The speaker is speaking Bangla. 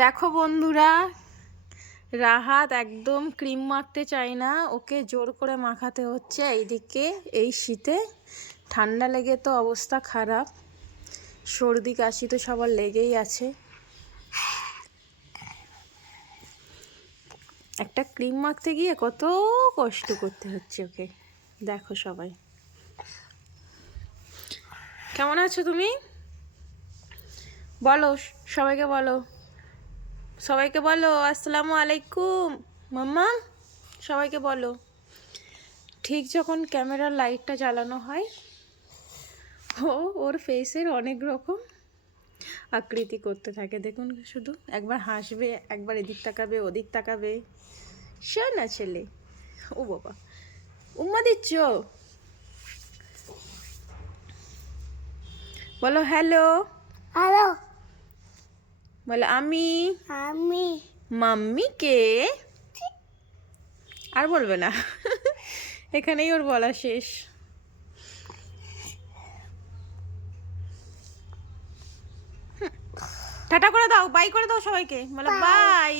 দেখো বন্ধুরা, রাহাত একদম ক্রিম মাখতে চায় না, ওকে জোর করে মাখাতে হচ্ছে। এইদিকে এই শীতে ঠান্ডা লেগে তো অবস্থা খারাপ, সর্দি কাশি তো সবার লেগেই আছে। একটা ক্রিম মাখতে গিয়ে কত কষ্ট করতে হচ্ছে ওকে। দেখো সবাই, কেমন আছো তুমি? বলো, সবাইকে বলো, সবাইকে বলো আসসালামু আলাইকুম। মাম্মা, সবাইকে বলো। ঠিক যখন ক্যামেরার লাইটটা জ্বালানো হয়, ওর ফেসের অনেক রকম আকৃতি করতে থাকে। দেখুন শুধু, একবার হাসবে, একবার এদিক তাকাবে, ওদিক তাকাবে। শোনা ছেলে, ও বাবা, উম্মা দিচ্ছ? বলো হ্যালো। হ্যালো, বলো আমি আমি মাম্মিকে। আর বলবে না। এখানেই ওর বলা শেষ। টাটা করে দাও, বাই করে দাও সবাইকে, বলো বাই।